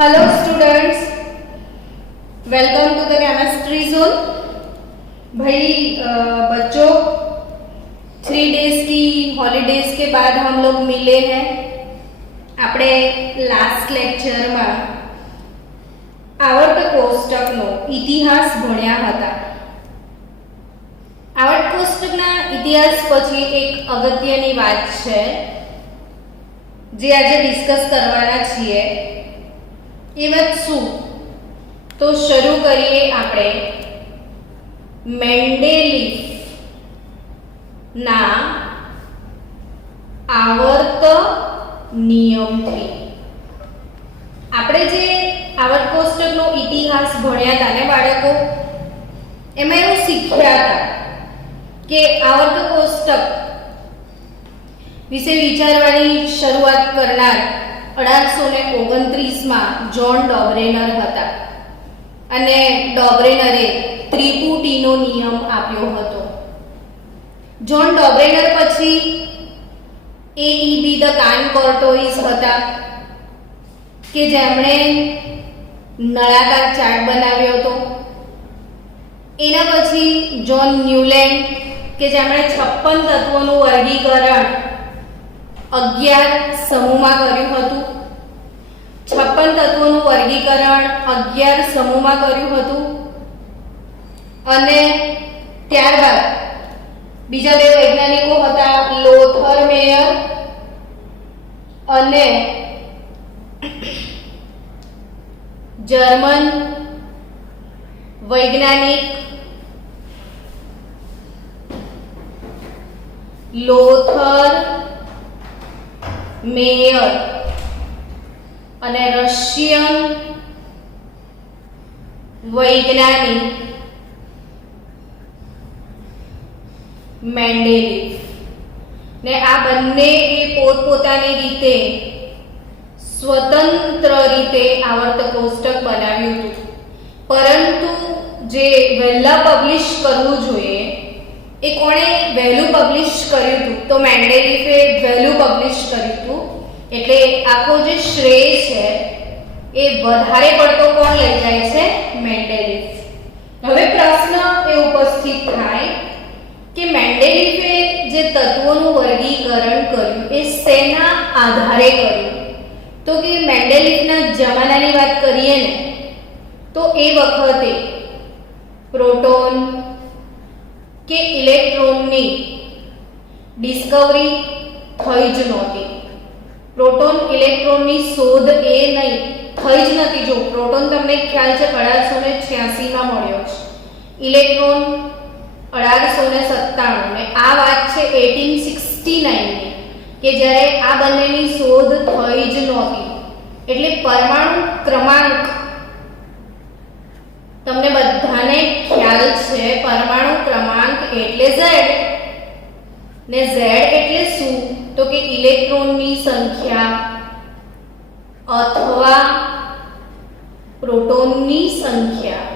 Hello students, welcome to the chemistry zone. भाई बच्चों, 3 days की हॉलीडेज के बाद हम लोग मिले हैं। આપણે લાસ્ટ લેક્ચરમાં આવર્ત કોષ્ટકનો ઇતિહાસ ભણ્યા હતા। આવર્ત કોષ્ટકના ઇતિહાસ પછી એક અગત્યની વાત છે જે આજે ડિસ્કસ કરવાના છીએ। એ વાત શું? તો શરૂ કરીએ આપણે મેન્ડેલીફ ના આવર્ત નિયમથી। આપણે જે આવર્ત કોષ્ટકનો ઇતિહાસ ભણ્યા હતા ને બાળકો, એમાં એવું શીખ્યા હતા કે આવર્ત કોષ્ટક વિશે વિચારવાની શરૂઆત કરનાર 1829 માં જ્હોન ડોબરેનર હતા અને ડોબરેનરે ત્રિપુટીનો નિયમ આપ્યો હતો। જ્હોન ડોબરેનર પછી એઈબી ધ કાનકોર્ટોઇસ હતા કે જેમણે નળાકાર ચાર્ટ બનાવ્યો હતો। એના પછી જ્હોન ન્યુલેન્ડ કે જેમણે 56 તત્વોનું વર્ગીકરણ 11 સમૂહમાં કર્યું હતું। 56 તત્વોનું વર્ગીકરણ 11 સમૂહમાં કર્યું હતું। અને ત્યારબાદ બીજા બે વૈજ્ઞાનિકો હતા, લોથર મેયર અને જર્મન વૈજ્ઞાનિક લોથર મેયર અને રશિયન વૈજ્ઞાનિક મેન્ડેલીફ ને આ બંને એ પોતપોતાની રીતે સ્વતંત્ર રીતે આવર્ત કોષ્ટક બનાવ્યું હતું। પરંતુ જે વહેલા પબ્લિશ કરવું જોઈએ એ કોણે વહેલું પબ્લિશ કર્યું હતું? તો મેન્ડેલીફે વહેલું પબ્લિશ કર્યું હતું। એટલે આખો જે શ્રેય છે એ વધારે પડતો કોણ લઈ જાય છે? મેન્ડેલીફ। હવે પ્રશ્ન એ ઉપસ્થિત થાય કે મેન્ડેલીફે જે તત્વોનું વર્ગીકરણ કર્યું એ શેના આધારે કર્યું? તો કે મેન્ડેલીફના જમાનાની વાત કરીએ ને તો એ વખતે પ્રોટોન કે ઇલેક્ટ્રોનની ડિસ્કવરી થઈ જ નહોતી। પ્રોટોન ઇલેક્ટ્રોનની શોધ એ નહીં થઈ જ નથી। જો પ્રોટોન તમને ખ્યાલ છે 1886 માં મળ્યો છે, ઇલેક્ટ્રોન 1897 ને આ વાત છે 1869 ની કે જ્યારે આ બંનેની શોધ થઈ જ નહોતી। એટલે પરમાણુ ક્રમાંક તમને બધાને ખ્યાલ છે, પરમાણુ ક્રમાંક એટલે Z ને Z એટલે શું? તો કે ઇલેક્ટ્રોનની સંખ્યા અથવા પ્રોટોનની સંખ્યા।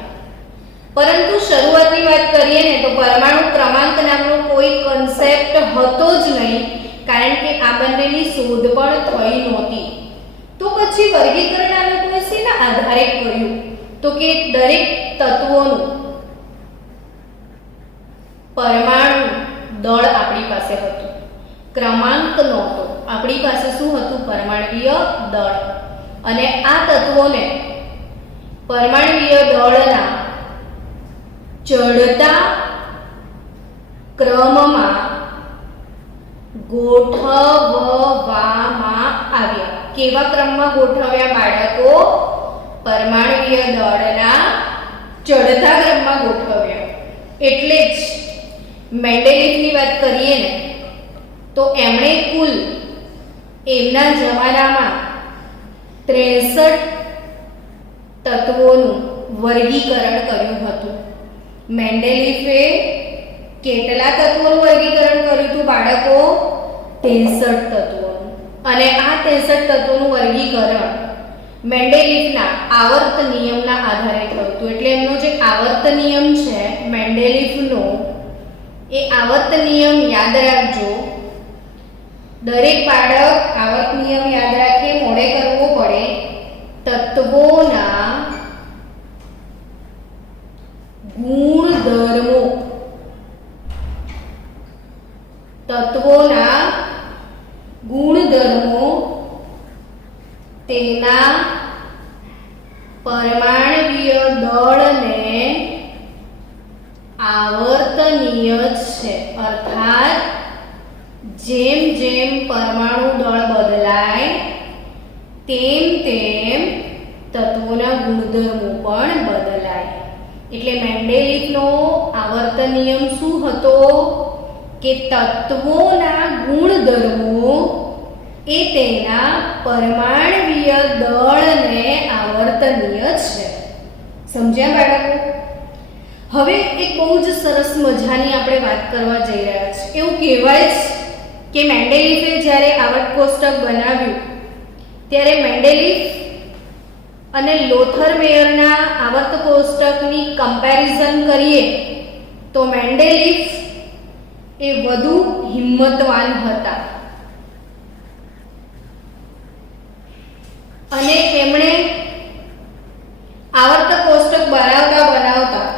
પરંતુ શરૂઆતની વાત કરીએ ને તો પરમાણુ ક્રમાંક નામનો કોઈ કન્સેપ્ટ હતો જ નહીં, કારણ કે આ બંનેની શોધ પણ થઈ નહોતી। તો પછી વર્ગીકરણ આ લોકોએ શેના આધારે કર્યું? તો કે દરેક તત્વોનું પરમાણુ દળ આપણી પાસે હતું, ક્રમાંક નહોતો। આપણી પાસે શું હતું? પરમાણુય દળ। અને આ તત્વોને પરમાણુય દળના ચડતા ક્રમમાં ગોઠવવામાં આવ્યા। કેવા ક્રમમાં ગોઠવ્યા બાળકો? પરમાણુય દળના ચડતા ક્રમમાં ગોઠવ્યા। એટલે જ મેન્ડેલીફની વાત કરીએ ને તો એમણે કુલ એમના જમાનામાં 63 તત્વોનું વર્ગીકરણ કર્યું હતું। મેન્ડેલીફે કેટલા તત્વોનું વર્ગીકરણ કર્યું હતું બાળકો? 63 તત્વોનું। અને આ 63 તત્વોનું વર્ગીકરણ મેન્ડેલીફના આવર્ત નિયમના આધારે થયું હતું। એટલે એમનો જે આવર્ત નિયમ છે મેન્ડેલીફનો, એ આવર્ત નિયમ યાદ રાખજો। દરેક બાળક આવર્ત નિયમ યાદ રાખે, મોડે કરવો પડે। તત્વોના ગુણધર્મો, તત્વોના ગુણધર્મો તેના પરમાણવીય દળને આવર્તનીય છે. અર્થાત જેમ જેમ પરમાણુ દળ બદલાય તેમ તેમ તત્વોના ગુણધર્મો પણ બદલાય. એટલે મેન્ડેલિફનો આવર્તન નિયમ શું હતો કે તત્વોના ગુણધર્મો એ તેના પરમાણવીય દળને આવર્તનીય છે. સમજ્યા બાળકો? હવે એક બહુ જ સરસ મજાની આપણે વાત કરવા જઈ રહ્યા છીએ. એવું કહેવાય છે કે મેન્ડેલિફે જ્યારે આવર્ત કોષ્ટક બનાવ્યું ત્યારે મેન્ડેલિફ અને લોથર મેયરના આવર્ત કોષ્ટકની કમ્પેરિઝન કરીએ તો મેન્ડેલિફ એ વધુ હિંમતવાન હતા અને એમણે આવર્ત કોષ્ટક બનાવતા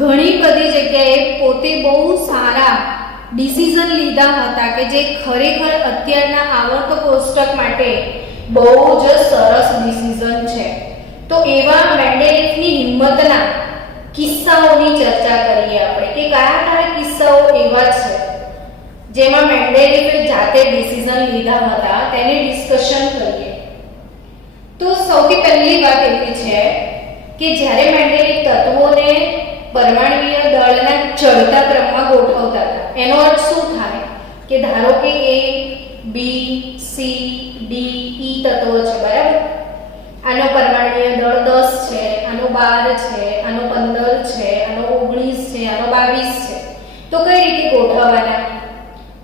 ઘણી બધી જગ્યાએ પોતે બહુ સારા ડિસિઝન લીધા હતા કે જે ખરેખર અત્યારના આવર્ત કોષ્ટક માટે બહુ જ સરસ ડિસિઝન છે. તો એવા મેન્ડેલિફની હિંમતના કિસ્સાઓની ચર્ચા કરીએ આપણે કે કયા કયા કિસ્સાઓ એવા છે જેમાં મેન્ડેલિફે જાતે ડિસિઝન લીધા હતા તેની ડિસ્કશન કરીએ. તો સૌથી પહેલી વાત એવી છે કે જ્યારે મેન્ડેલિફ તત્વોને પરમાણવીય દળના ચડતા ક્રમમાં ગોઠવતા હતા. એનો અર્થ શું થાય કે ધારો કે A, B, C, D, E તત્વો છે, બરાબર? આનો પરમાણવીય દળ 10 છે, આનો 12 છે, આનો 15 છે, આનો 19 છે, આનો 22 છે. તો કઈ રીતે ગોઠવવાના?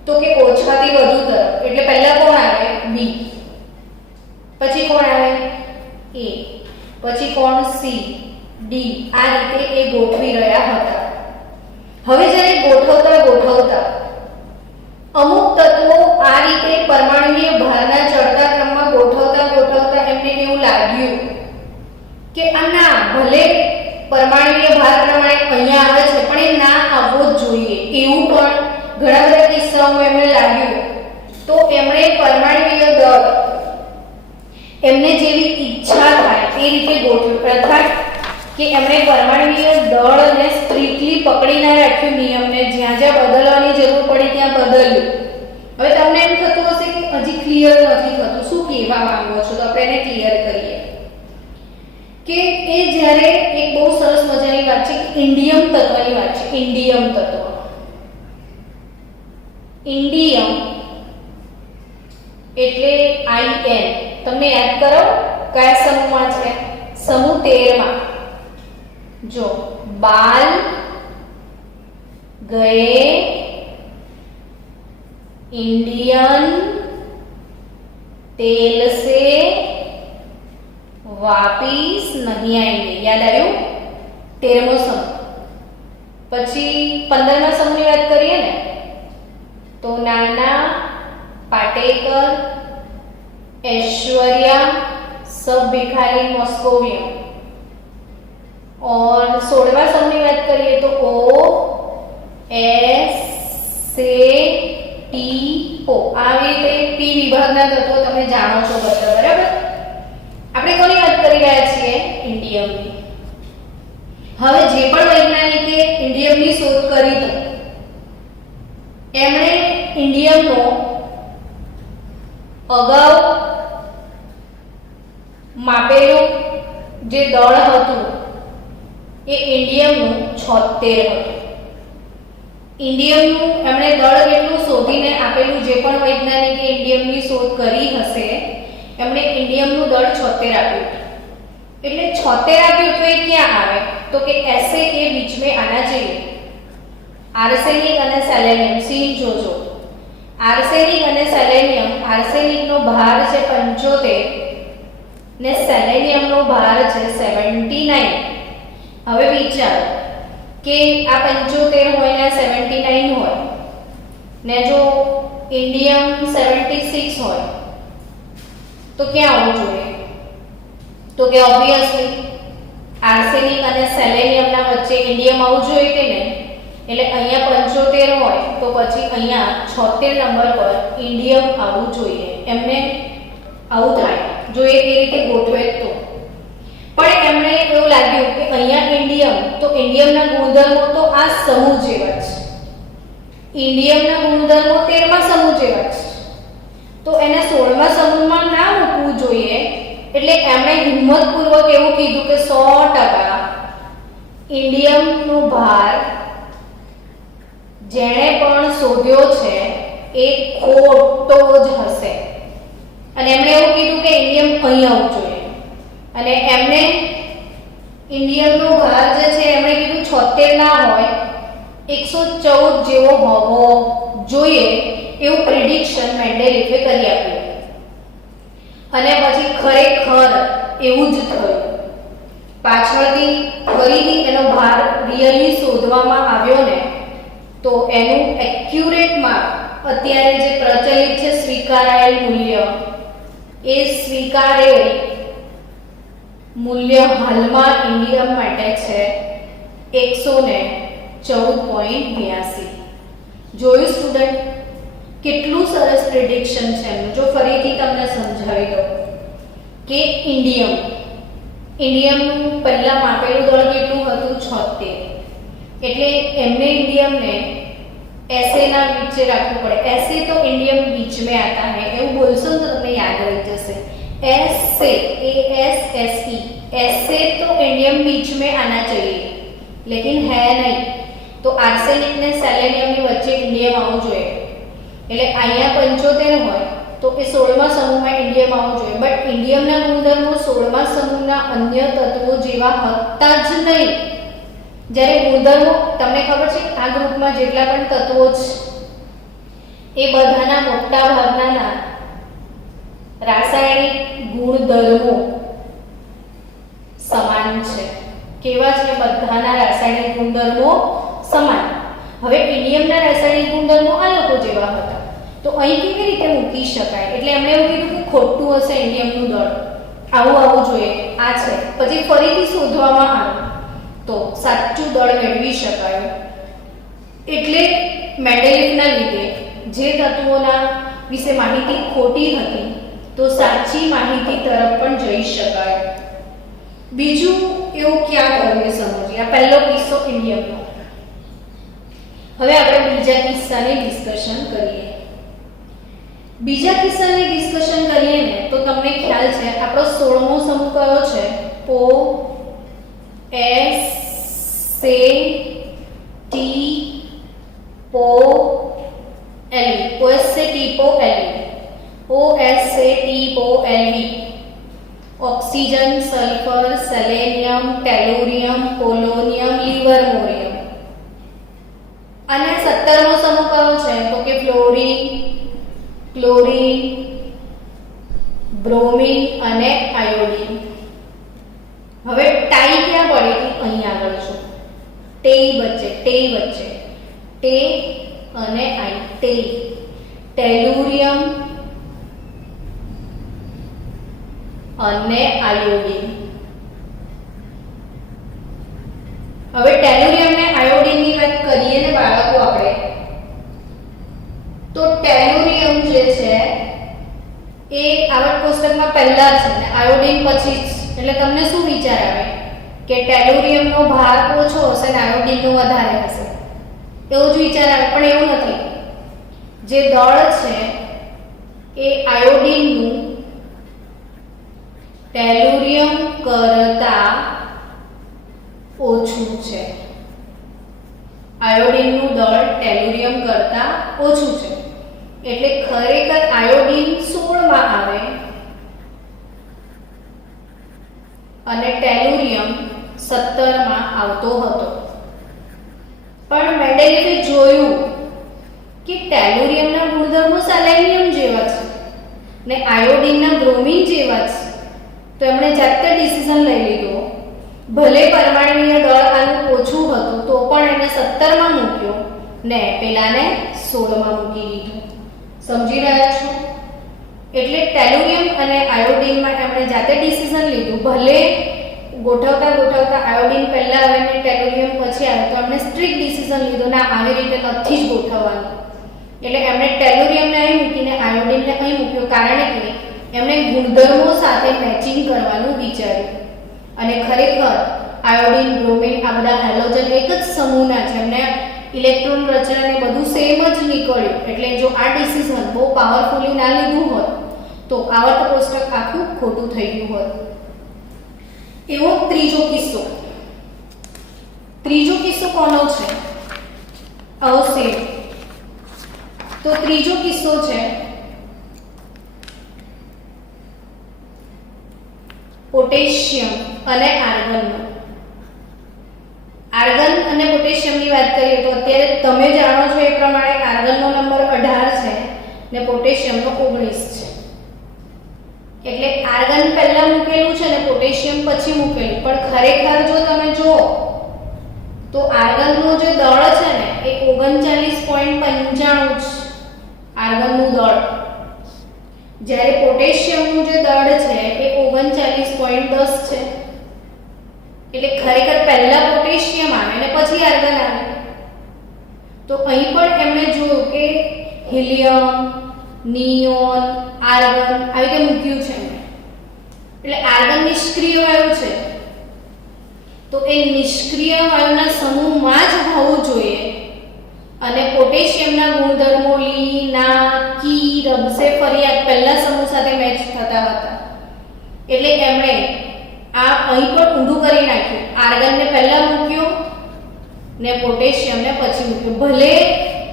તો કે ઓછાથી વધુ તરફ. એટલે પહેલા કોણ આવે? B. પછી કોણ આવે? A. પછી કોણ? C, D. આ રીતે એ ગોઠવી રહ્યા હતા. હવે જ્યારે ગોઠવતા અમુક તત્વો આ રીતે પરમાણવીય ભારના ચડતા ક્રમમાં ગોઠવતા એમને એવું લાગ્યું કે આ ના, ભલે પરમાણવીય ભાર પ્રમાણે અહીંયા આવે છે પણ એ ના આવવો જ જોઈએ, એવું પણ ઘણા બધા કિસ્સાઓમાં એમને લાગ્યું. તો એમણે પરમાણવીય દળ એમને જેવી ઈચ્છા થાય એ રીતે ગોઠવ્યું. અર્થાત કે એમણે પરમાણવીય દળને સ્ટ્રિક્ટલી પકડી ના રાખ્યું નિયમને, જ્યાં જ્યાં બદલવાની જરૂર પડી ત્યાં બદલ્યું. હવે તમને એમ થતું હશે કે હજી ક્લિયર નથી થતું, શું કહેવા માંગો છો? તો આપણે એને ક્લિયર કરીએ કે એ જ્યારે એક બહુ સરસ મજાની વાત છે કે ઇન્ડિયમ તત્વની વાત છે. ઇન્ડિયમ તત્વ, ઇન્ડિયમ એટલે IN. તમને યાદ કરો કયા સમૂહમાં છે? સમૂહ 13 માં. જો બાલ गए इंडियन तेल से वापिस नहीं आएंगे. याद आयु? 13मो समूह. પછી 15મા સમૂહની વાત કરીએ ને તો નાના, પાટેકર, ऐश्वर्या, सब भिखारी मॉस्कोवियम. और 16वां समूह की बात करिए तो OSCTO. આવી રીતે પી વિભાગના તત્વો તમે જાણો છો બધા, બરાબર? આપણે કોની વાત કરી રહ્યા છીએ? ઇન્ડિયમની. હવે જે પણ વૈજ્ઞાનિકે ઇન્ડિયમની શોધ કરી હતી એમણે ઇન્ડિયમનો અગાઉ માપેલું જે દળ હતું એ ઇન્ડિયમનું 76 હતું. ઇન્ડિયમનું એમણે દળ કેટલું શોધીને આપેલું, જે પણ વૈજ્ઞાનિકે ઇન્ડિયમની શોધ કરી હશે એમણે ઇન્ડિયમનું દળ 76 આપ્યું. એટલે 76 આપ્યું તો એ ક્યાં આવે? તો કે ऐसे के बीच में आना चाहिए. आर्सेनिक અને સેલેનિયમ. સીન જોજો. આર્સેનિક અને સેલેનિયમ, આર્સેનિકનો ભાર છે 75 ને સેલેનિયમનો ભાર છે 79. હવે વિચારો કે આ 75 હોય ને 79 હોય ને જો ઇન્ડિયમ 76 હોય તો ક્યાં આવવું જોઈએ? તો કે ઓબ્વિયસલી આર્સેનિક અને સેલેનિયમના વચ્ચે ઇન્ડિયમ આવવું જોઈએ કે નહીં, એટલે અહીંયા 75 હોય તો પછી અહીંયા 76 નંબર પર ઇન્ડિયમ આવવું જોઈએ. એમને આવું થાય જો એ રીતે ગોઠવે તો. પણ એમને એવું લાગ્યું કે અહીંયા ઇન્ડિયમ, તો ઇન્ડિયમના ગુણધર્મો તો આ સમૂહ જેવા છે, ઇન્ડિયમના ગુણધર્મો 13મા સમૂહ જેવા છે, તો એને 16મા સમૂહમાં ના મૂકવું જોઈએ. એટલે એમણે હિંમતપૂર્વક એવું કીધું કે 100% ઇન્ડિયમનો ભાર જેણે પણ શોધ્યો છે એ ખોટો જ હશે. અને એમણે એવું કીધું કે ઇન્ડિયમ અહીં આવવું જોઈએ. અને એમને ઇન્ડિયમનો ભાર જે છે એમણે કીધું 76 ના હોય, 114 જેવો હોવો જોઈએ એવું પ્રિડિક્શન મેન્ડેલિફે કરી આપ્યું. અને પછી ખરેખર એવું જ થયું. પાછળથી ફરીથી એનો ભાર રિયલી શોધવામાં આવ્યો ને, તો એનું એક્યુરેટ માપ અત્યારે જે પ્રચલિત છે સ્વીકારાયેલ મૂલ્ય, એ સ્વીકારેલ મૂલ્ય હાલમાં ઇન્ડિયમ માટે છે 114.82. જોયું સ્ટુડન્ટ, કેટલું સરસ પ્રિડિક્શન છે એમનું. જો ફરીથી તમને સમજાવી દઉં કે ઇન્ડિયમનું પહેલા માપેલું દળ કેટલું હતું? 76. એટલે એમને ઇન્ડિયમને ऐसे ना नीचे रखना पड़े. ऐसे तो इंडियम बीच में आता है, એવું બોલશો તો તમને યાદ રહી જશે. ऐसे, ASSE, ऐसे तो इंडियम बीच में आना चाहिए, लेकिन है नहीं. तो आर्सेनिक ने सेलेनियम ની વચ્ચે ઇન્ડિયમ આવવું જોઈએ. એટલે અહીંયા 75 હોય તો એ 16મા સમૂહમાં ઇન્ડિયમ આવવું જોઈએ. બટ ઇન્ડિયમના ગુણધર્મો 16મા સમૂહના અન્ય તત્વો જેવા હતા જ નહીં. જ્યારે ગુણધર્મો તમને ખબર છે આ ગ્રુપમાં જેટલા પણ તત્વો છે એ બધાના મોટા ભાગના રાસાયણિક ગુણધર્મો સમાન છે. કેવા છે? બધાના રાસાયણિક ગુણધર્મો સમાન. હવે ઇન્ડિયમના રાસાયણિક ગુણધર્મો આ લોકો જેવા હતા, તો અહીં કેવી રીતે મૂકી શકાય? એટલે એમણે એવું કીધું કે ખોટું હશે ઇન્ડિયમનું દળ, આવું આવવું જોઈએ, આ છે. પછી ફરીથી શોધવામાં આવ્યું તો સાચું દળ મેળવી શકાય. એટલે મેન્ડેલિફના લીધે જે તત્વોના વિશે માહિતી ખોટી હતી તો સાચી માહિતી તરફ પણ જઈ શકાય. બીજું એવું ક્યાં કર્યું એ સમજીએ. આ પહેલો કિસ્સો ઇન્ડિયમનો. હવે આપણે બીજા કિસ્સાની ડિસ્કશન કરીએ. બીજા કિસ્સાની ડિસ્કશન કરીએ ને તો તમને ખ્યાલ છે આપણો 16મો સમૂહ કયો છે? O S C T O L O S C T O L O S C T O L oxygen, sulphur, selenium, tellurium, polonium, livermorium. અને 17મો સમૂહ કયો છે? તો કે ફ્લોરિન, ક્લોરીન, બ્રોમિન અને આયોડિન. હવે ટાઈ ક્યાં પડે? અહીં આગળ છે ટે વચ્ચે, ટે અને આઈ, ટે. ટેલુરિયમ અને આયોડિન. હવે ટેલુરિયમ ને આયોડિન ની વાત કરીએ ને બાળકો આપણે, તો ટેલુરિયમ જે છે એ આવર્ત કોષ્ટકમાં પહેલા છે ને આયોડિન પછી જ. એટલે તમને શું વિચાર આવે કે ટેલુરિયમનો ભાર ઓછો હશે ને આયોડિનનો વધારે હશે, એવું જ વિચાર આવે. પણ એવું નથી. જે દળ છે એ આયોડિનનું ટેલુરિયમ કરતા ઓછું છે. આયોડિનનું દળ ટેલુરિયમ કરતા ઓછું છે. એટલે ખરેખર આયોડિન 16માં આવે અને ટેલુરિયમ 17માં આવતો હતો. પણ મેન્ડેલિફે જોયું કે ટેલુરિયમના ગુણધર્મો સેલેનિયમ જેવા છે ને આયોડિનના બ્રોમિન જેવા છે, તો એમણે જાતે ડિસિઝન લઈ લીધો. ભલે પરમાણુય દળ આનું ઓછું હતું તો પણ એને 17માં મૂક્યો ને પેલાને 16માં મૂકી દીધું. સમજી રહ્યા છો? એટલે ટેલુરિયમ અને આયોડિનમાં એમણે જાતે ડિસિઝન લીધું, ભલે ગોઠવતા ગોઠવતા આયોડિન પહેલા આવે ને ટેલુરિયમ પછી આવે, તો એમણે સ્ટ્રિક્ટ ડિસિઝન લીધો ના આવી રીતે નથી જ ગોઠવવાનું. એટલે એમણે ટેલુરિયમને અહીં મૂકીને આયોડિનને અહીં મૂક્યો, કારણ કે એમણે ગુણધર્મો સાથે મેચિંગ કરવાનું વિચાર્યું. અને ખરેખર આયોડિન, બ્રોમિન આ બધા હેલોજન એક જ સમૂહના છે, એમને ઇલેક્ટ્રોન રચના ને બધું સેમ જ નીકળ્યું. એટલે જો આ ડિસિઝન બહુ પાવરફુલી ના લીધું હોત તો આવર્ત કોષ્ટક આખું ખોટું થઈ ગયું હોત. એવો ત્રીજો કિસ્સો કોનો છે? આવશે. તો ત્રીજો કિસ્સો છે પોટેશિયમ અને આર્ગનનો. આર્ગન અને પોટેશિયમની વાત કરીએ તો અત્યારે તમે જાણો છો એ પ્રમાણે આર્ગનનો નંબર 18 છે ને પોટેશિયમનો 19 છે. એટલે આર્ગન પહેલા મૂકેલું છે ને પોટેશિયમ પછી મૂકેલું, પણ ખરેખર જો તમે જુઓ તો આર્ગનનો જે દળ છે ને એ 39.95 છે આર્ગનનું દળ, જ્યારે પોટેશિયમનું જે દળ છે એ 39.10 છે. એટલે ખરેખર પહેલા પોટેશિયમ આવે ને પછી આર્ગન આવે. તો અહીં પણ એમણે જોયું કે હિલિયમ, નિયોન, આર્ગન આવી રીતે મૂક્યું છે. એટલે આર્ગન નિષ્ક્રિય વાયુ છે, તો એ નિષ્ક્રિય વાયુના સમૂહમાં જ હોવું જોઈએ. અને પોટેશિયમના ગુણધર્મો લી, ના, કી, રબસે ફરિયાદ પહેલા સમૂહ સાથે મેચ થતા હતા. એટલે એમણે આ અહીં પણ ઊંધું કરી નાખ્યું, આર્ગનને પહેલા મૂક્યો ને પોટેશિયમને પછી મૂક્યો. ભલે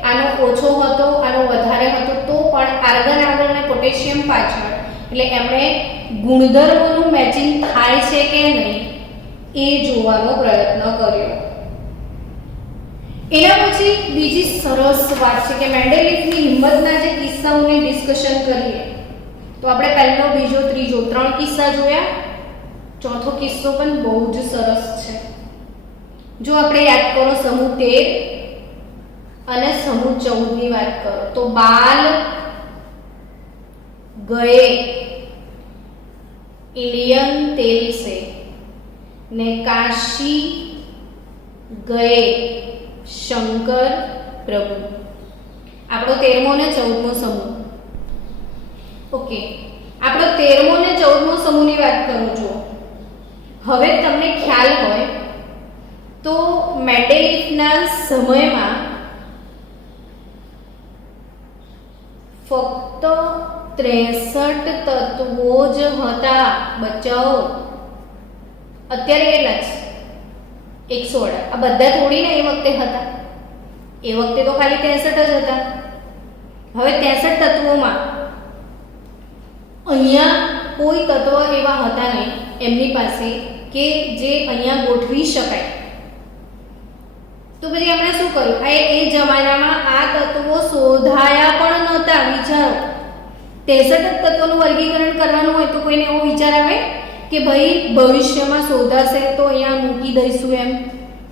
આનો ઓછો હતો, આનો વધારે હતો, તો પણ આર્ગન આગળ ને પોટેશિયમ પાછળ. એટલે એમણે ગુણધર્મોનું મેચિંગ થાય છે કે નહીં એ જોવાનો પ્રયત્ન કર્યો. એના પછી બીજી સરસ વાત છે કે મેન્ડેલિફની હિંમતના જે કિસ્સાઓની ડિસ્કશન કરીએ તો આપણે પહેલો, બીજો, ત્રીજો 3 કિસ્સા જોયા. ચોથો કિસ્સો પણ બહુ જ સરસ છે. જો આપણે યાદ કરો સમૂહ 13 અને સમૂહ 14 ની વાત કરો તો બાલ ગયે ઇલિયન તેલ સે ને કાશી ગયે શંકર પ્રભુ. આપણો 13મો ને 14મો સમૂહ. ઓકે, આપણો 13મો ને 14મો સમૂહની વાત કરું છું. હવે તમને ખ્યાલ હોય તો મેન્ડેલિફના સમયમાં ફક્ત 63 તત્વો જ હતા બચ્ચાઓ. અત્યારે કેટલા છે? 118. આ બધા થોડીને એ વખતે હતા. એ વખતે તો ખાલી 63 જ હતા. હવે 63 તત્વોમાં અહીંયા કોઈ તત્વ એવા હતા નહીં એમની પાસે કે જે અહીંયા ગોઠવી શકાય. તો પછી એમણે શું કર્યું? એ જમાનામાં આ તત્વો શોધાયા પણ નહોતા. વિચારો, 63 તત્વોનું વર્ગીકરણ કરવાનું હોય તો કોઈને એવો વિચાર આવે કે ભાઈ ભવિષ્યમાં શોધાશે તો અહીંયા મૂકી દઈશું એમ?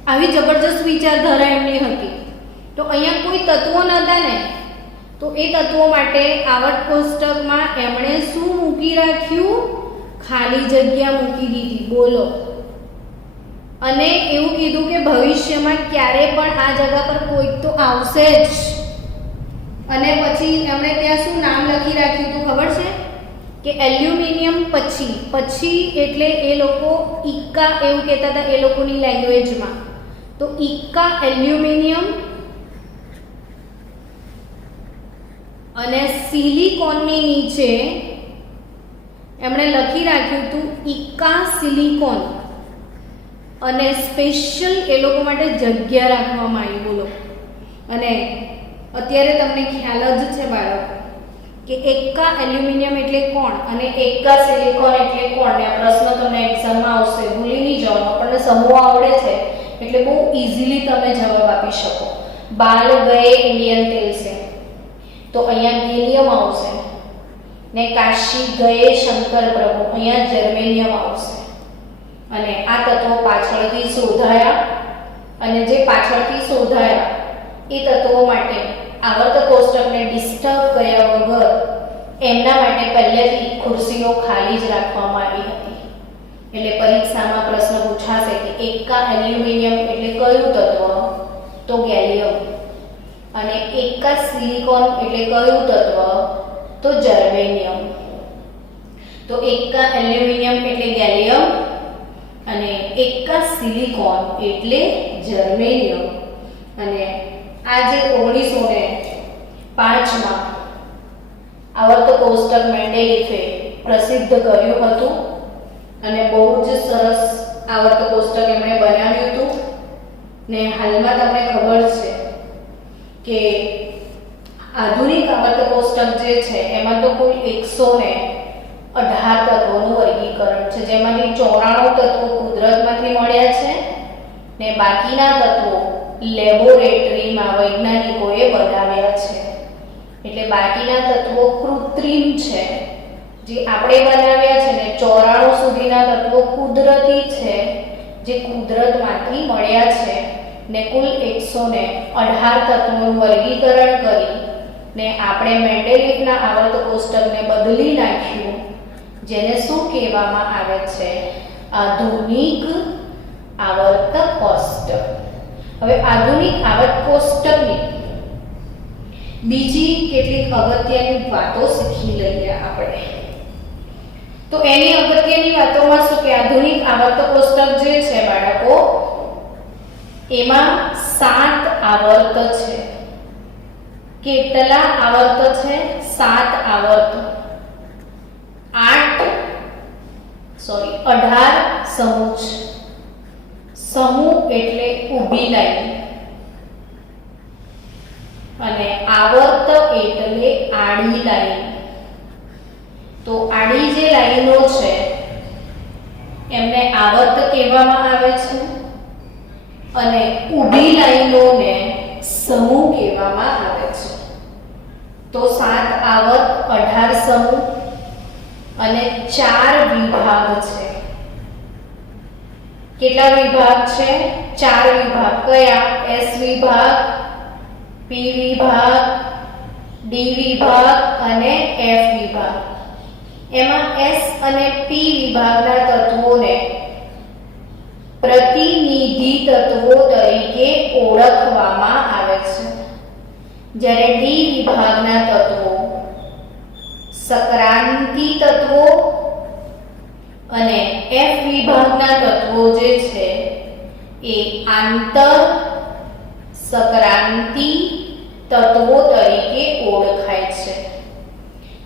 આવી જબરજસ્ત વિચારધારા એમની હતી. તો અહીંયા કોઈ તત્વો નહોતા ને, તો એ તત્વો માટે આવર્ત કોષ્ટકમાં એમણે શું મૂકી રાખ્યું? ખાલી જગ્યા મૂકી દીધી. બોલો. અને એવું કીધું કે ભવિષ્યમાં ક્યારે પણ આ જગ્યા પર કોઈક તો આવશે જ. અને પછી એમણે ત્યાં શું નામ લખી રાખ્યું હતું ખબર છે? કે એલ્યુમિનિયમ પછી એટલે એ લોકો ઇક્કા એવું કહેતા હતા એ લોકોની લેંગ્વેજમાં. તો ઇક્કા એલ્યુમિનિયમ અને સિલિકોનની નીચે એમણે લખી રાખ્યું હતું ઇક્કા સિલિકોન. અને સ્પેશિયલ એ લોકો માટે જગ્યા રાખવામાં આવી. બોલો. અને અત્યારે તમને ખ્યાલ જ છે બાળકો કે એક્કા એલ્યુમિનિયમ એટલે કોણ અને એક્કા સિલિકોન એટલે કોણ? ને આ પ્રશ્ન તમને એક્ઝામમાં આવશે, ભૂલી નહીં જવાનો. આપણને સમૂહ આવડે છે એટલે બહુ ઇઝીલી તમે જવાબ આપી શકો. બાલ ગયે ઇન્ડિયન તેલ છે તો અહીંયા ગેલિયમ આવશે ને કાશી ગયે શંકર પ્રભુ અહીંયા જર્મેનિયમ આવશે. અને આ તત્વો પાછળથી શોધાયા અને જે પાછળથી શોધાયા એ તત્વો માટે આવર્ત કોષ્ટકને ડિસ્ટર્બ કર્યા વગર એમના માટે પહેલેથી ખુરશીઓ ખાલી જ રાખવામાં આવી હતી. એટલે પરીક્ષામાં પ્રશ્ન પૂછાશે કે એકા એલ્યુમિનિયમ એટલે કયું તત્વ? તો ગેલિયમ. અને એકા સિલિકોન એટલે કયું તત્વ? તો જર્મેનિયમ. તો એકા એલ્યુમિનિયમ એટલે ગેલિયમ અને એકા સિલિકોન એટલે જર્મેનિયમ. અને આજે 1905માં આવર્ત કોષ્ટક મેન્ડેલિફે પ્રસિદ્ધ કર્યું હતું અને બહુ જ સરસ આવર્ત કોષ્ટક એમણે બનાવ્યું હતું. ને હાલમાં તમને ખબર છે કે આધુનિક આવર્ત કોષ્ટક જે છે એમાં તો કુલ 118 તત્વોનું વર્ગીકરણ છે, જેમાંથી 94 તત્વો કુદરતમાંથી મળ્યા છે ને બાકીના તત્વો લેબોરેટરીમાં વૈજ્ઞાનિકોએ બનાવ્યા છે. એટલે બાકીના તત્વો કૃત્રિમ છે, જે આપણે બનાવ્યા છે ને 94 સુધીના તત્વો કુદરતી છે, જે કુદરતમાંથી મળ્યા છે. ને કુલ 118 તત્વોનું વર્ગીકરણ કરી ને આપણે મેન્ડેલિફના આવર્ત કોષ્ટકને બદલી નાખ્યું, જેને શું કહેવામાં આવે છે? આધુનિક આવર્ત કોષ્ટક. હવે આધુનિક આવર્ત કોષ્ટકની બીજી કેટલીક અગત્યની વાતો શીખી લઈએ આપણે. તો એની અગત્યની વાતોમાં શું કે આધુનિક આવર્ત કોષ્ટક જે છે બાળકો, એમાં 7 આવર્ત છે. કેટલા આવર્ત છે? 7 આવર્ત. 18 સમૂહ છે. સમૂહ એટલે ઊભી લાઈન અને આવર્ત એટલે આડી લાઈન. તો આડી જે લાઈનો છે એમને આવર્ત કહેવામાં આવે છે અને ઊભી લાઈનોને સમૂહ કહેવામાં આવે છે. તો 7 આવર્ત, 18 સમૂહ અને 4 વિભાગ છે. કેટલા વિભાગ છે? 4 વિભાગ. કયા? S વિભાગ, P વિભાગ, D વિભાગ અને F વિભાગ. એમાં S અને P વિભાગના તત્વોને પ્રતિનિધિ તત્વો તરીકે ઓળખવામાં આવે છે, જ્યારે D વિભાગના તત્વો સક્રાંતિ તત્વો અને F વિભાગના તત્વો જે છે એ આંતર સક્રાંતિ તત્વો તરીકે ઓળખાય છે.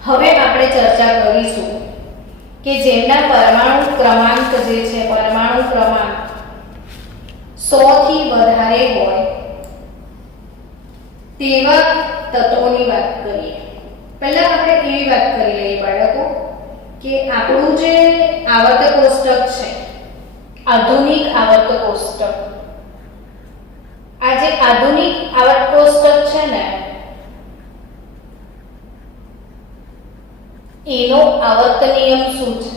હવે આપણે ચર્ચા કરીશું કે જેમના પરમાણુ ક્રમાંક જે છે, પરમાણુ ક્રમાંક 100 થી વધારે હોય તેવા તત્વોની વાત કરીએ. પહેલા આપણે એવી વાત કરી લઈએ બાળકો કે આપણું જે આવર્ત કોષ્ટક છે, આધુનિક આવર્ત કોષ્ટક, આ જે આધુનિક આવર્ત કોષ્ટક છે ને એનો આવર્ત નિયમ શું છે?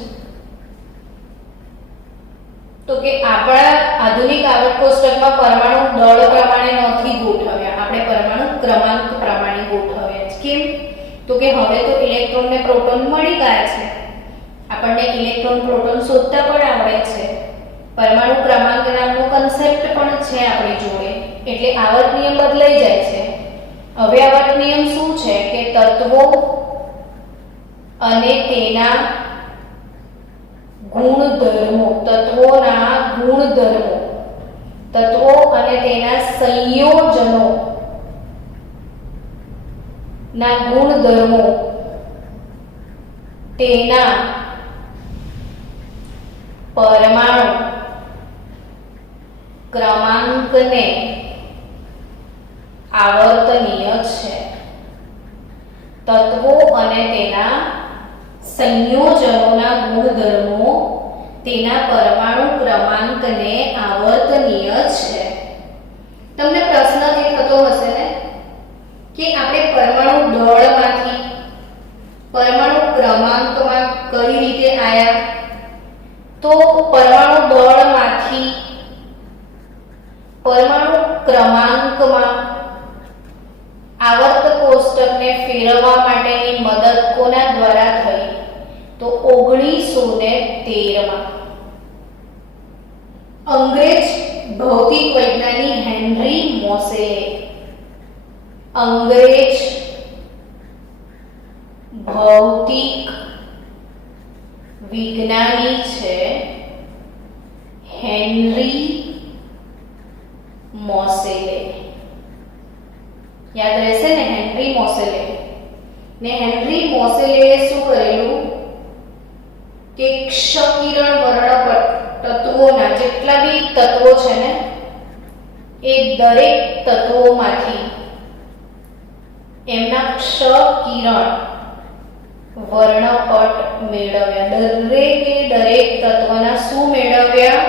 તો કે આપણા આધુનિક આવર્ત કોષ્ટકમાં પરમાણુ દળ પ્રમાણે નથી ગોઠવ્યા, આપણે પરમાણુ ક્રમાંક પ્રમાણે ગોઠવ્યા છે. કેમ? તો કે હવે તો ઇલેક્ટ્રોન ને પ્રોટોન મળી ગયા છે, આપણને ઇલેક્ટ્રોન પ્રોટોન શોધતા પણ આવડે છે, પરમાણુ ક્રમાંક નામનો કન્સેપ્ટ પણ છે આપણી જોડે. એટલે આવર્ત નિયમ બદલાઈ જાય છે. હવે આવર્ત નિયમ શું છે કે તત્વો અને તેના ગુણધર્મો, તત્વોના ગુણધર્મો, તત્વો અને તેના સંયોજનો ના ગુણધર્મો તેના પરમાણુ ક્રમાંકને આવર્તનીય છે. તત્વો અને તેના સંયોજનોના ગુણધર્મો તેના પરમાણુ ક્રમાંકને આવર્તનીય છે. તમને પ્રશ્ન એ થતો હશે ને કે આપણે પરમાણુ દળમાંથી પરમાણુ ક્રમાંકમાં કઈ રીતે આયા? તો પરમાણુ દળમાંથી પરમાણુ ક્રમાંકમાં આવર્ત કોષ્ટક કોષ્ટકને ફેરવવા માટેની મદદ કોના દ્વારા થઈ? તો 1913 માં અંગ્રેજ ભૌતિક વૈજ્ઞાનિક હેનરી મોસેલે, અંગ્રેજ ભૌતિક વિજ્ઞાની છે હેનરી મોસેલે. યાદ રહેશે ને, હેનરી મોસેલે. ને હેનરી મોસેલે શું કરેલું કે ક્ષ-કિરણ વર્ણપટ તત્વોના જેટલા બી તત્વો છે ને એ દરેક તત્વોમાંથી એમના ક્ષ-કિરણ વર્ણપટ મેળવ્યા. દરેકે દરેક તત્વના શું મેળવ્યા?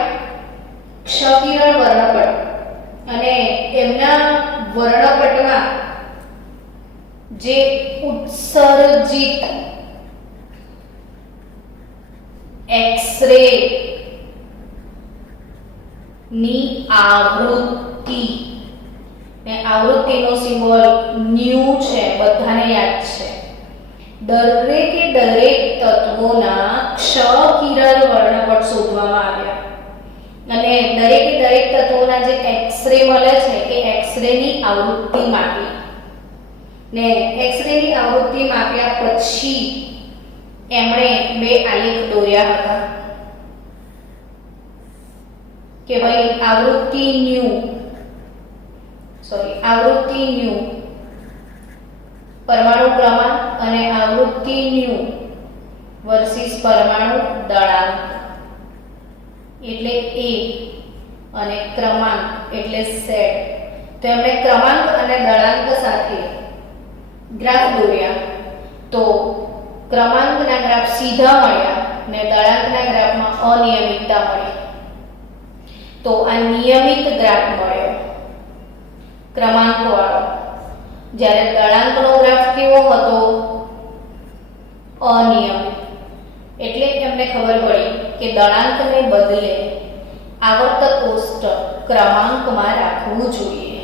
ક્ષ-કિરણ વર્ણપટ. અને એમના વર્ણપટમાં જે ઉત્સર્જિત એક્સ-રે ની આવૃત્તિ, ને આવૃત્તિનો સિમ્બોલ ન્યુ છે, બધાને યાદ છે. દરેકે દરેક તત્વોના ક્ષ-કિરણ વર્ણપટ શોધવામાં આવ્યા અને દરેકે દરેક તત્વોના જે એક્સ-રે મળે છે એ એક્સ-રે ની આવૃત્તિ માપી. ને એક્સ-રે ની આવૃત્તિ માપ્યા પછી એમણે બે આલેખ દોર્યા હતા કે ભાઈ આવૃત્તિ ન્યુ પરમાણુ ક્રમાંક અને આવૃત્તિ ન્યુ વર્સિસ પરમાણુ દળાંક એટલે A અને ક્રમાંક એટલે Z. તો એમણે ક્રમાંક અને દળાંક સાથે ગ્રાફ દોર્યા. તો ક્રમાંકના ગ્રાફ સીધા મળ્યા ને દળાંકના ગ્રાફમાં અનિયમિતતા મળી. તો આ નિયમિત ગ્રાફ મળ્યો ક્રમાંક વાળો, જ્યારે દળાંકનો ગ્રાફ કેવો હતો? અનિયમિત. એટલે એમને ખબર પડી કે દળાંકને બદલે આવર્તક કોષ્ટક ક્રમાંકમાં રાખવું જોઈએ.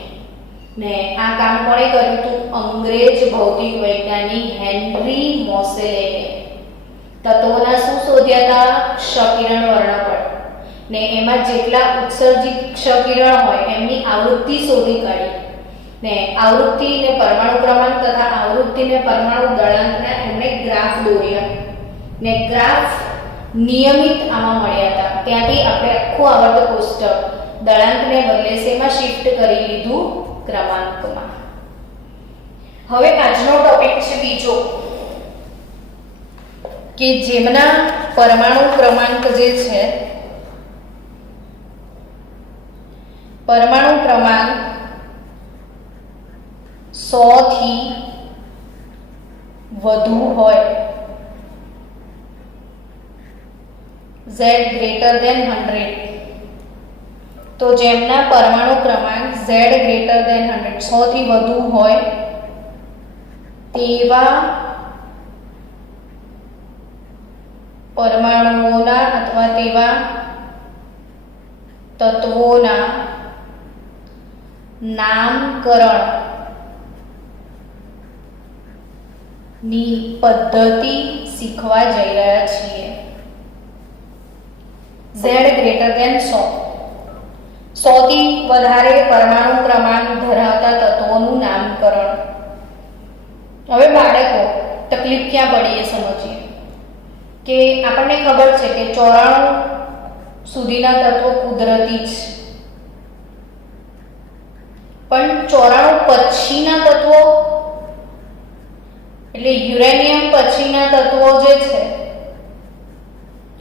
ને આ કામ કોણે કર્યું હતું? અંગ્રેજ ભૌતિક વૈજ્ઞાનિક હેનરી મોસેલે. તત્વોના શું શોધ્યા હતા? ક્ષ-કિરણ વર્ણપટ. ને એમાં જેટલા ઉત્સર્જિત ક્ષ-કિરણ હોય એમની આવૃત્તિ શોધી કાઢી. ને આવૃત્તિ ને પરમાણુ ક્રમાંક તથા આવૃત્તિ ને પરમાણુ દળાંકના એમણે ગ્રાફ દોર્યા. ને ગ્રાફ નિયમિત આમાં મળ્યા હતા. ત્યાંથી આપણે આખું આવર્તક કોષ્ટક દળાંકને બદલે શેમાં શિફ્ટ કરી લીધું? ક્રમાંકમાં. હવે આજનો ટોપિક છે બીજો કે જેમના પરમાણુ ક્રમાંક જે છે, પરમાણુ ક્રમાંક 100 થી વધુ હોય, Z greater than 100. તો જેમના પરમાણુ ક્રમાંક Z greater than 100 100 થી વધુ હોય તેવા પરમાણુઓના અથવા તેવા તત્વોના નામકરણ ની પદ્ધતિ શીખવા જઈ રહ્યા છીએ. Z greater than 100 થી વધારે પરમાણુ ક્રમાંક ધરાવતા તત્વોનું નામકરણ. હવે બાળકો તકલીફ ક્યાં પડી એ સમજીએ કે આપણને ખબર છે કે 94 સુધીના તત્વો કુદરતી છે, પણ 94 પછીના તત્વો એટલે યુરેનિયમ પછીના તત્વો જે છે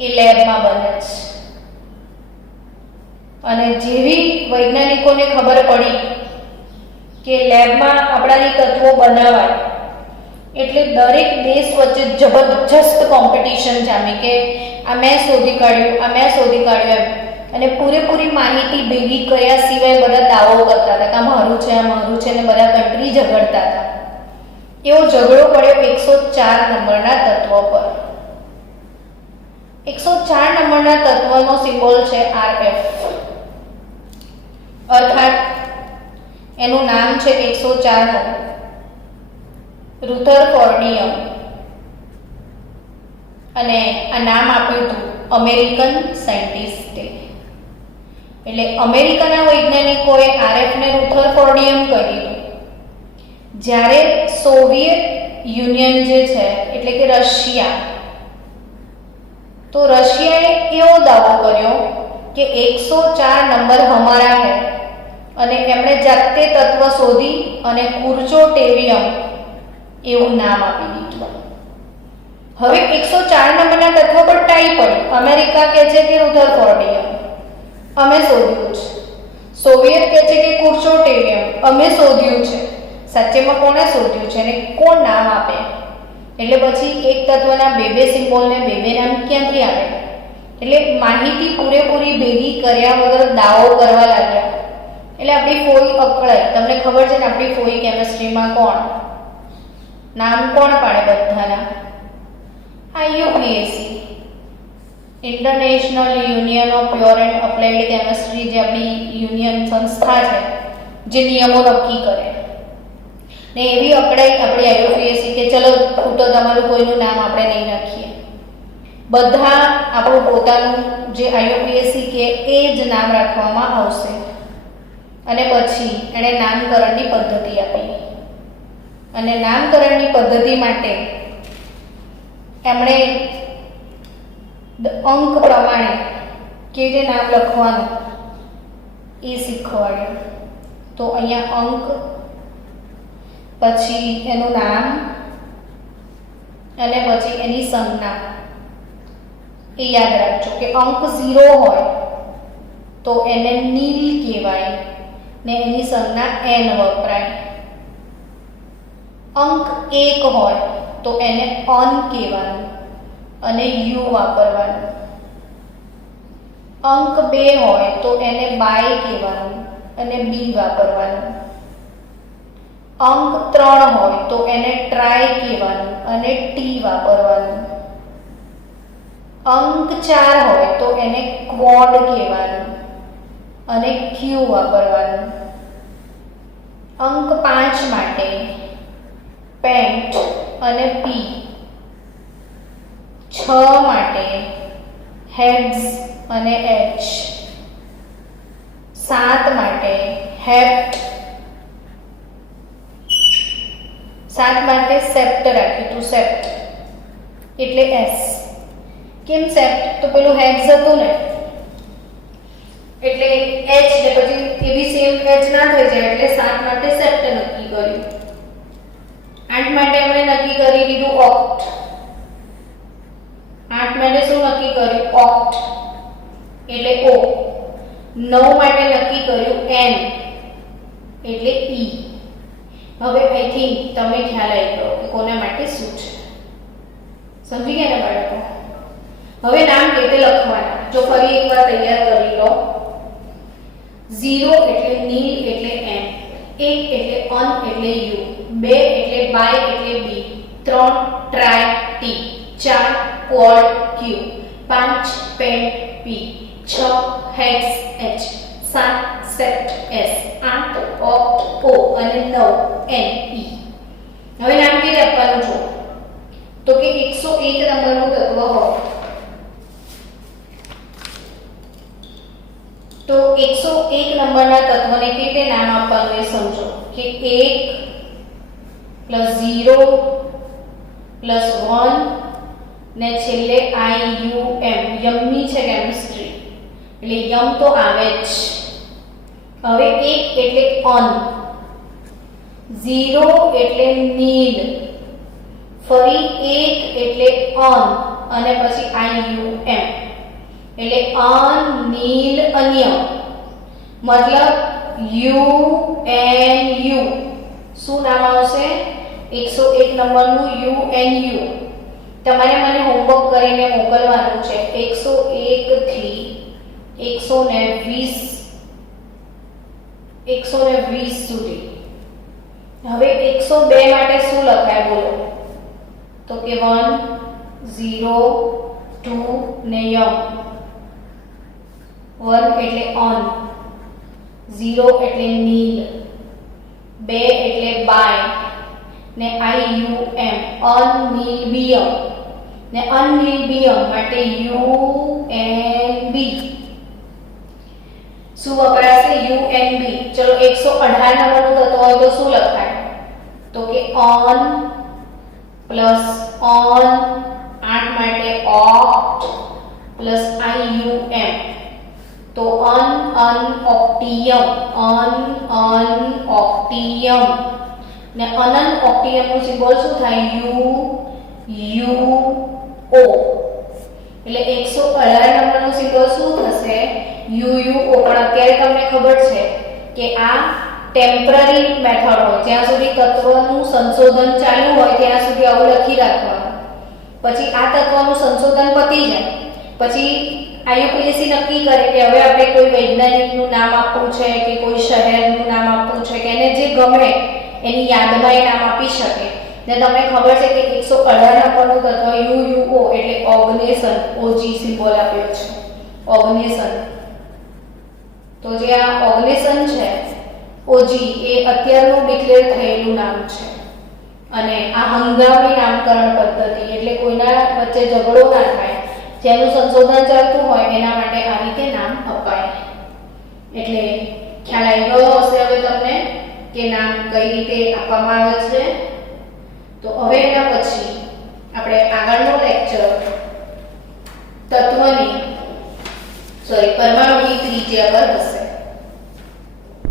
એ લેબમાં બને છે. અને જેવી વૈજ્ઞાનિકોને ખબર પડી કે લેબમાં આપણાની તત્વો બનાવાય એટલે દરેક દેશ વચ્ચે જબરજસ્ત કોમ્પિટિશન જામી કે આ મેં શોધી કાઢ્યું એમ. અને પૂરેપૂરી માહિતી ભેગી કર્યા સિવાય બધા દાવો કરતા હતા કે આ મારું છે ને બધા કન્ટ્રી ઝઘડતા હતા. એવો ઝઘડો પડ્યો 104 નંબરના તત્વ પર. 104 નંબરના તત્વનો સિમ્બોલ છે RF, અર્થાત એનું નામ છે 104. રુથરફોર્ડિયમ, અને આ નામ આપ્યું હતું અમેરિકન સાયન્ટિસ્ટે. એટલે અમેરિકાના વૈજ્ઞાનિકોએ આરએફને રુથરફોર્ડિયમ કહી દીધું. જ્યારે સોવિયત યુનિયન જે છે એટલે કે રશિયા, તો રશિયાએ એવો દાવો કર્યો કે 104 નંબર હમારા હૈ, અને એમણે જાતે તત્વ શોધી અને કુર્ચોટેરિયમ એવું નામ આપી દીધું. હવે 104 નંબરના તત્વ પર ટાઈ પડી. અમેરિકા કહે છે કે રુથરફોર્ડિયમ અમે શોધ્યું છે, સોવિયત કહે છે કે કુર્ચોટેરિયમ અમે શોધ્યું છે. સાચેમાં કોણે શોધ્યું છે અને કોણ નામ આપે? એટલે પછી એક તત્વના બે સિમ્બોલને બે નામ ક્યાંથી આવે? એટલે માહિતી પૂરેપૂરી ભેગી કર્યા વગર દાવો કરવા લાગ્યા. એટલે આપણી ફોઈ અકળાઈ. તમને ખબર છે ને આપણી ફોઈ કેમેસ્ટ્રીમાં કોણ નામ કોણ પાડે બધાના? IUPAC, international union of pure and applied chemistry, જે આપણી યુનિયન સંસ્થા છે જે નિયમો નક્કી કરે. ને એવી અકળાઈ આપણી IUPAC કે ચલો તો તમારું કોઈનું નામ આપણે નહીં નાખીએ, બધા આપણું પોતાનું જે IUPAC કે એ જ નામ રાખવામાં આવશે. અને પછી એણે નામકરણની પદ્ધતિ આપી. અને નામકરણની પદ્ધતિ માટે એમણે અંક પ્રમાણે કેવી રીતે નામ લખવાનું એ શીખવાડ્યું. તો અહીંયા અંક, પછી એનું નામ, અને પછી એની સંજ્ઞા. એ યાદ રાખજો કે અંક 0 હોય તો એને નીલ કહેવાય ને એની સંજ્ઞા n વપરાય. અંક 1 હોય તો એને અન કહેવાનું અને યુ વાપરવાનું. અંક 2 હોય તો એને બાય કહેવાનું અને બી વાપરવાનું. અંક 3 હોય તો એને ટ્રાય કહેવાનું અને ટી વાપરવાનું. અંક 4 હોય તો એને ક્વોડ કહેવાનું અને ક્યુ વાપરવાનું. અંક 5 માટે પેન્ટ અને પી. 6 માટે હેડ્સ અને એચ. 7 માટે હેપ્ટ. 7 માટે સેપ્ટ રાખ્યું હતું, સેપ્ટ એટલે એસ. કેમ સેપ્ટ? તો પેલું હેડ્સ હતું ને એટલે એચ ને પછી એ બી સેમ એચ ના થઈ જાય એટલે 7 માટે સેપ્ટ નક્કી કર્યું. 8 માટે આપણે નક્કી કરી દીધું ઓક્ટ. 8 માટે શું નક્કી કર્યું? ઓક્ટ એટલે ઓ. 9 માટે નક્કી કર્યું એન એટલે ઈ. હવે આઈ થિંક તમે ખ્યાલ આવી ગયો કે કોના માટે શું છે. સમજી ગયા ને બાળકો? હવે નામ કેવી રીતે લખવાના જો ફરી એકવાર તૈયાર કરી લો. 0 એટલે નીલ એટલે એન, 1 એટલે અન એટલે યુ, 2 એટલે બાય એટલે બી, 3 ટ્રાય ટી, 4 ક્વોડ ક્યુ, 5 પેન્ટ પી, 6 હેડ્સ એચ, 7 સેપ્ટ એસ, 8 ઓક્ટ ઓ અને 9 એન ઈ. હવે નામ કેવી આપવાનું જો તો કે 101 નંબરનું તત્વ હોય તો 101 નંબરના તત્વને કેવી રીતે નામ આપવાનું એ સમજો કે 1 + 0 + 1 ને છેલ્લે IUM, યમની છે કેમિસ્ટ્રી એટલે યમ તો આવે જ. હવે 1 એટલે ઓન, 0 એટલે નીલ, ફરી 1 એટલે ઓન અને પછી IUM એટલે અન નીલ અન્ય. મતલબ UNU શું નામ આવશે? 101 નંબરનું UNU. તમારે મને હોમવર્ક કરીને મોકલવાનું છે 101 થી 120 સુધી. હવે 102 માટે શું લખાય બોલો? તો કે 1 0 2 ને યમ. 1 એટલે ઓન, 0 એટલે નીલ, 2 એટલે બાય ને IUM અનમિલબિયમ ને અનમિલબિયમ માટે UNB શું વપરાશે UNB ચલો 118 નંબરનું તત્વ હોય તો શું લખાય તો કે on પ્લસ on 8 માટે oct પ્લસ IUM તો octium ને octium નું સિમ્બોલ શું થાય UO એટલે 118 નંબરનું સિમ્બોલ શું થશે UUO પણ અત્યારે તમને ખબર છે કે આ ટેમ્પરરી મેથડ હોય જ્યાં સુધી તત્વનું સંશોધન ચાલુ હોય ત્યાં સુધી આવું લખી રાખવાનું પછી આ તત્વનું સંશોધન પતી જાય પછી IUPAC નક્કી કરે કે હવે આપણે કોઈ વૈજ્ઞાનિકનું નામ આપવું છે કે કોઈ શહેરનું નામ આપવું છે કે એને જે ગમે એની યાદમાં એ નામ આપી શકે ને તમને ખબર છે કે 118 નંબરનું તત્વ UUO એટલે ઓર્ગનેશન OG સિમ્બોલ આપ્યો છે ઓર્ગનેશન તો જે આ ઓર્ગનેશન છે OG એ અત્યારનું ડિક્લેર થયેલું નામ છે અને આ હંગામી નામકરણ પદ્ધતિ એટલે કોઈના વચ્ચે ઝઘડો ના થાય જેનું સંશોધન ચાલતું હોય એના માટે આ રીતે નામ અપાય એટલે ખ્યાલ આવી ગયો હશે હવે તમને કે નામ કઈ રીતે આપવામાં આવે છે તો હવે એના પછી આપણે આગળનો લેક્ચર પરમાણુની ત્રિજ્યા પર હશે